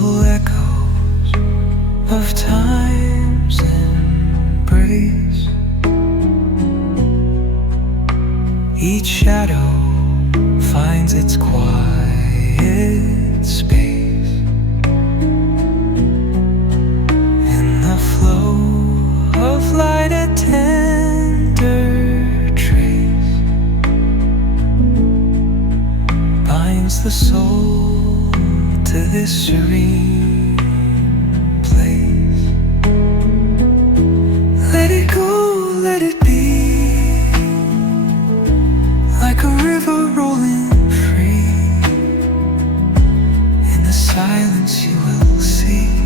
Full echoes of time's embrace. Each shadow finds its quiet space in the flow of light, a tender trace binds the soul to this serene place. Let it go, let it be, like a river rolling free. In the silence you will see